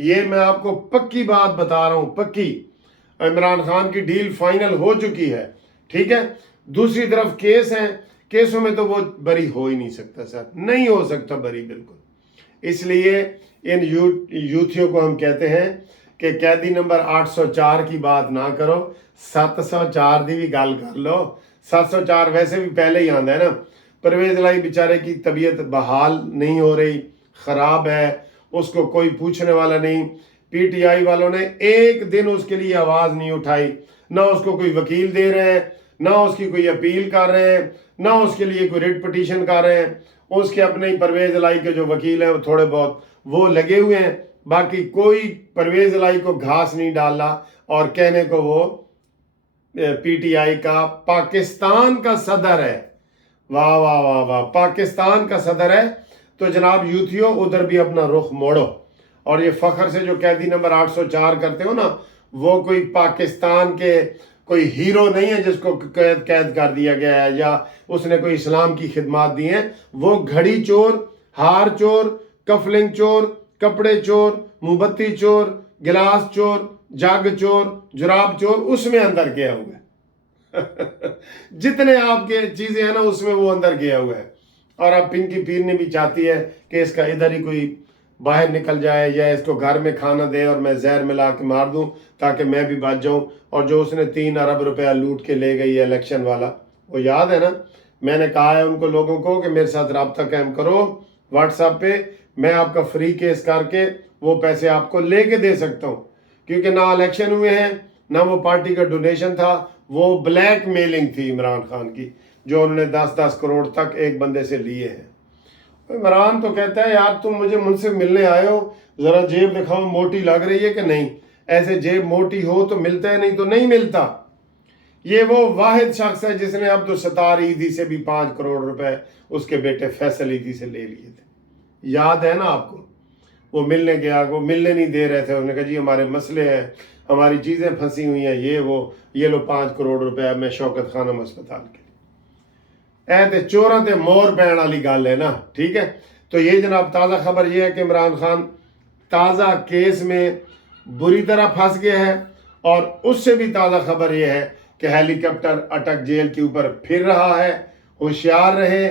یہ میں آپ کو پکی بات بتا رہا ہوں، پکی، عمران خان کی ڈیل فائنل ہو چکی ہے، ٹھیک ہے۔ دوسری طرف کیس ہیں، کیسوں میں تو وہ بری ہو ہی نہیں سکتا سر، نہیں ہو سکتا بری بالکل۔ اس لیے ان یوتھیوں کو ہم کہتے ہیں کہ قیدی نمبر 804 کی بات نہ کرو، 704 دی بھی گل کر لو۔ 704 ویسے بھی پہلے ہی آندا ہے نا۔ پرویز الہی بیچارے کی طبیعت بحال نہیں ہو رہی، خراب ہے، اس کو کوئی پوچھنے والا نہیں۔ پی ٹی آئی والوں نے ایک دن اس کے لیے آواز نہیں اٹھائی، نہ اس کو کوئی وکیل دے رہے ہیں، نہ اس کی کوئی اپیل کر رہے ہیں، نہ اس کے لیے کوئی ریٹ پٹیشن کر رہے ہیں۔ اس کے اپنے ہی پرویز الہی کے جو وکیل ہیں وہ تھوڑے بہت وہ لگے ہوئے ہیں، باقی کوئی پرویز الہی کو گھاس نہیں ڈالا، اور کہنے کو وہ پی ٹی آئی کا پاکستان کا صدر ہے۔ واہ واہ واہ واہ، پاکستان کا صدر ہے۔ تو جناب یوتھیوں ادھر بھی اپنا رخ موڑو، اور یہ فخر سے جو قیدی نمبر 804 کرتے ہو نا، وہ کوئی پاکستان کے کوئی ہیرو نہیں ہے جس کو قید کر دیا گیا ہے یا اس نے کوئی اسلام کی خدمات دی ہیں۔ وہ گھڑی چور، ہار چور، کفلنگ چور، کپڑے چور، موم بتی چور، گلاس چور، جگ چور، جراب چور، اس میں اندر گیا ہوا ہے۔ جتنے آپ کے چیزیں ہیں نا اس میں وہ اندر گیا ہوا ہے۔ اور اب پنکی پیرنی بھی چاہتی ہے کہ اس کا ادھر ہی کوئی باہر نکل جائے، یا اس کو گھر میں کھانا دے اور میں زہر ملا کے مار دوں تاکہ میں بھی بچ جاؤں۔ اور جو اس نے 3 ارب روپیہ لوٹ کے لے گئی ہے الیکشن والا، وہ یاد ہے نا؟ میں نے کہا ہے ان کو لوگوں کو کہ میرے ساتھ رابطہ قائم کرو واٹس ایپ پہ، میں آپ کا فری کیس کر کے وہ پیسے آپ کو لے کے دے سکتا ہوں، کیونکہ نہ الیکشن ہوئے ہیں، نہ وہ پارٹی کا ڈونیشن تھا، وہ بلیک میلنگ تھی عمران خان کی، جو انہوں نے 10-10 کروڑ تک ایک بندے سے لیے ہیں۔ عمران تو کہتا ہے یار تم مجھ سے ملنے آئے ہو، ذرا جیب دکھاؤ موٹی لگ رہی ہے کہ نہیں؟ ایسے جیب موٹی ہو تو ملتا ہے، نہیں تو نہیں ملتا۔ یہ وہ واحد شخص ہے جس نے عبدالستار عیدی سے بھی 5 کروڑ روپے اس کے بیٹے فیصل عیدی سے لے لیے تھے، یاد ہے نا آپ کو؟ وہ ملنے گیا، وہ ملنے نہیں دے رہے تھے، انہوں نے کہا جی ہمارے مسئلے ہیں، ہماری چیزیں پھنسی ہوئی ہیں، یہ لو 5 کروڑ روپے میں شوکت خانم اسپتال کے لیے۔ تے چوراں تے مور پین والی گل ہے نا، ٹھیک ہے۔ تو یہ جناب تازہ خبر یہ ہے کہ عمران خان تازہ کیس میں بری طرح پھنس گیا ہے، اور اس سے بھی تازہ خبر یہ ہے کہ ہیلی کاپٹر اٹک جیل کے اوپر پھر رہا ہے۔ ہوشیار رہیں،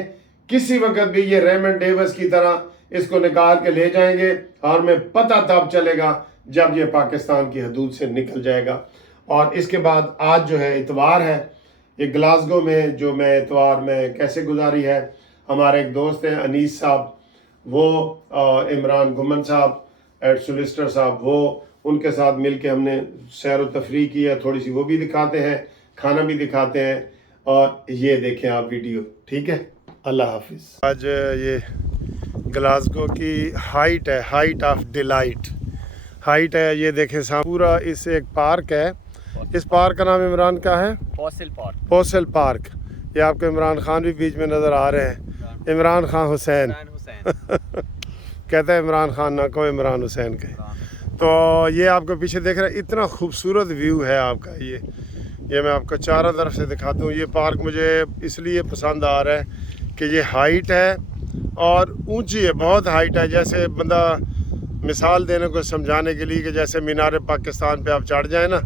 کسی وقت بھی یہ ریمنڈ ڈیوس کی طرح اس کو نکال کے لے جائیں گے، اور میں پتہ تب چلے گا جب یہ پاکستان کی حدود سے نکل جائے گا۔ اور اس کے بعد آج جو ہے اتوار ہے، یہ گلاسگو میں جو میں اتوار میں کیسے گزاری ہے، ہمارے ایک دوست ہیں انیس صاحب، وہ عمران گمن صاحب ایڈ سولیسٹر صاحب، وہ ان کے ساتھ مل کے ہم نے سیر و تفریح کی ہے تھوڑی سی، وہ بھی دکھاتے ہیں، کھانا بھی دکھاتے ہیں، اور یہ دیکھیں آپ ویڈیو، ٹھیک ہے۔ اللہ حافظ۔ آج یہ گلاسگو کی ہائٹ ہے، ہائٹ آف ڈیلائٹ، ہائٹ ہے، یہ دیکھیں پورا اس ایک پارک ہے، اس پارک کا نام عمران کا ہے فوسل پارک۔ یہ آپ کو عمران خان بھی بیچ میں نظر آ رہے ہیں، عمران خان حسین کہتا ہے عمران خان نہ کو عمران حسین کہے۔ تو یہ آپ کو پیچھے دیکھ رہے ہیں، اتنا خوبصورت ویو ہے آپ کا، یہ میں آپ کو چاروں طرف سے دکھاتا ہوں۔ یہ پارک مجھے اس لیے پسند آ رہا ہے کہ یہ ہائٹ ہے اور اونچی ہے، بہت ہائٹ ہے، جیسے بندہ مثال دینے کو سمجھانے کے لیے کہ جیسے مینار پاکستان پہ آپ چڑھ جائیں نا،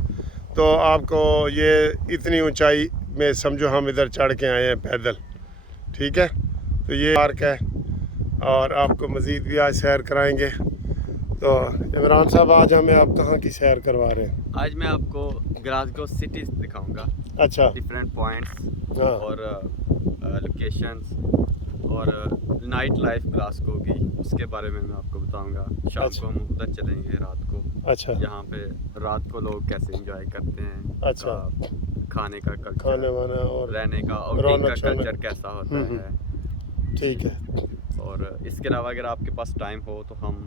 تو آپ کو یہ اتنی اونچائی میں سمجھو ہم ادھر چڑھ کے آئے ہیں پیدل، ٹھیک ہے۔ تو یہ پارک ہے، اور آپ کو مزید بھی آج سیر کرائیں گے۔ تو عمران صاحب آج ہمیں آپ کہاں کی سیر کروا رہے ہیں؟ آج میں آپ کو گلاسگو سٹی دکھاؤں گا، اچھا، ڈفرینٹ پوائنٹس اور لوکیشنز اور نائٹ لائف گلاسگو کی، اس کے بارے میں آپ کو بتاؤں گا۔ شام کو ہم ادھر چلیں گے، رات کو، اچھا، یہاں پہ رات کو لوگ کیسے انجوائے کرتے ہیں، اچھا، کھانے کا کھانے کلچر، وانا اور رہنے کا، آؤٹنگ کا کلچر کیسا ہوتا ہے، ٹھیک ہے۔ اور اس کے علاوہ اگر آپ کے پاس ٹائم ہو تو ہم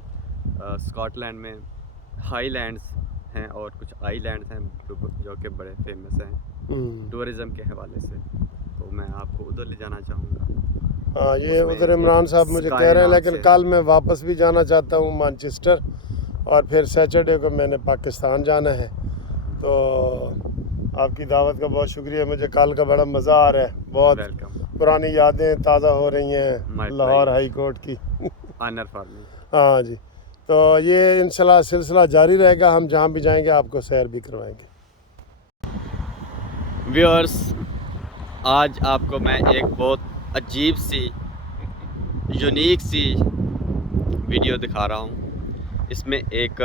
اسکاٹ لینڈ میں ہائی لینڈز ہیں اور کچھ آئی لینڈز ہیں جو کہ بڑے فیمس ہیں ٹورزم کے حوالے سے، تو میں آپ کو ادھر لے جانا چاہوں گا۔ ہاں، یہ ادھر عمران صاحب مجھے کہہ رہے ہیں، لیکن کل میں واپس بھی جانا چاہتا ہوں مانچسٹر، اور پھر سیٹرڈے کو میں نے پاکستان جانا ہے۔ تو آپ کی دعوت کا بہت شکریہ، مجھے کل کا بڑا مزہ آ رہا ہے، بہت پرانی یادیں تازہ ہو رہی ہیں لاہور ہائی کورٹ کی۔ Honour for me. ہاں جی، تو یہ انشاءاللہ سلسلہ جاری رہے گا, ہم جہاں بھی جائیں گے آپ کو سیر بھی کروائیں گے. ویورز, آج آپ کو میں ایک بہت عجیب سی یونیک سی ویڈیو دکھا رہا ہوں. اس میں ایک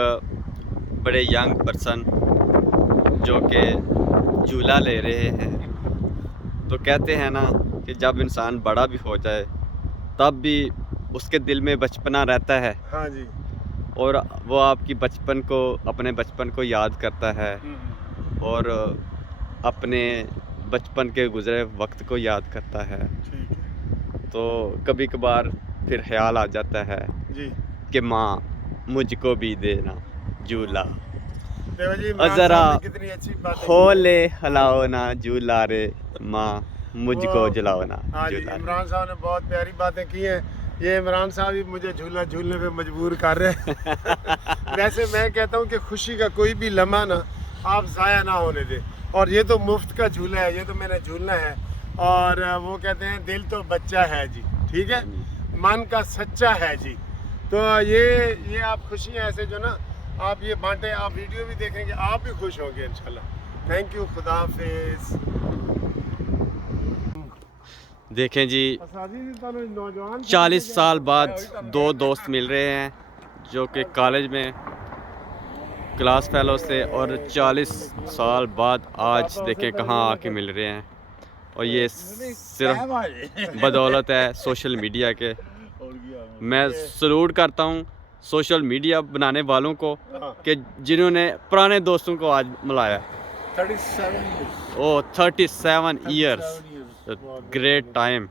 بڑے ینگ پرسن جو کہ جھولا لے رہے ہیں. تو کہتے ہیں نا کہ جب انسان بڑا بھی ہو جائے تب بھی اس کے دل میں بچپنا رہتا ہے. ہاں جی, اور وہ آپ کی اپنے بچپن کو یاد کرتا ہے اور اپنے بچپن کے گزرے وقت کو یاد کرتا ہے. ٹھیک ہے تو کبھی کبھار پھر خیال آ جاتا ہے جی. کہ ماں مجھ کو بھی دینا جھولا, دیکھو جی, اور عمران ذرا صاحب نے کتنی اچھی باتیں ہو لے ہلاؤ نا جھولا رے ماں مجھ کو جھلاؤ نا ہاں جی, جھولا. عمران صاحب نے بہت پیاری باتیں کی ہیں. یہ عمران صاحب ہی مجھے جھولا جھولنے پہ مجبور کر رہے ہیں. ویسے میں کہتا ہوں کہ خوشی کا کوئی بھی لمحہ نا آپ ضائع نہ ہونے دیں. اور یہ تو مفت کا جھولا ہے, یہ تو میں نے جھولنا ہے. اور وہ کہتے ہیں دل تو بچہ ہے جی, ٹھیک ہے, من کا سچا ہے جی. تو یہ آپ خوشیاں ایسے جو نا آپ یہ بانٹیں, آپ ویڈیو بھی دیکھیں گے, آپ بھی خوش ہوں گے انشاءاللہ. تھینک یو, خدا حافظ. دیکھیں جی, 40 سال بعد دو دوست مل رہے ہیں جو کہ کالج میں کلاس فیلو سے, اور 40 سال بعد آج دیکھیں کہاں آ کے مل رہے ہیں. اور یہ صرف بدولت ہے سوشل میڈیا کے. میں سلوٹ کرتا ہوں سوشل میڈیا بنانے والوں کو کہ جنہوں نے پرانے دوستوں کو آج ملایا. 37 ایئرس, گریٹ ٹائم.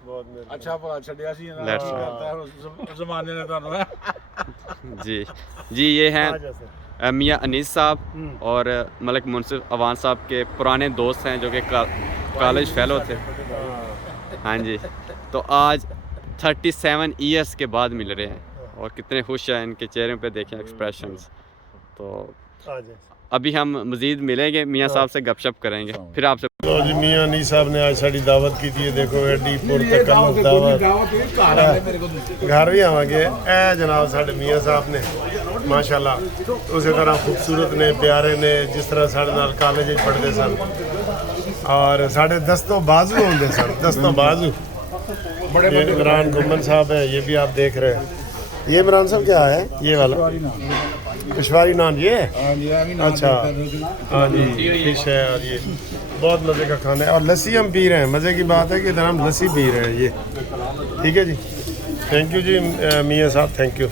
جی یہ ہیں میاں انیس صاحب اور ملک منصف عوان صاحب کے پرانے دوست ہیں جو کہ کالج فیلو تھے. ہاں جی, تو آج 37 ایئرس کے بعد مل رہے ہیں اور کتنے خوش ہیں, ان کے چہرے پہ دیکھیں ایکسپریشنز. تو ابھی ہم مزید ملیں گے, میاں صاحب سے گپ شپ کریں گے, پھر آپ سے. تو جی میاں انیس صاحب نے آج ساری دعوت کی تھی. دیکھو ایڈی پرتکلف دعوت, گھر بھی آواں گے. اے جناب ساڈے میاں صاحب نے ماشاءاللہ اسی طرح خوبصورت نے, پیارے نے, جس طرح ساڈے نال کالج پڑھتے سن اور ساڈے دستوں بازو ہوندے سن, دستوں بازو. یہ عمران گمن صاحب ہیں, یہ بھی آپ دیکھ رہے ہیں. یہ عمران صاحب کیا ہے, یہ والا پشواری نان, یہ اچھا ہاں جی, فش ہے. اور یہ بہت مزے کا کھانا ہے, اور لسی ہم پی رہے ہیں. مزے کی بات ہے کہ ادھر ہم لسی پی رہے ہیں. یہ ٹھیک ہے جی. تھینک یو جی میاں صاحب, تھینک یو.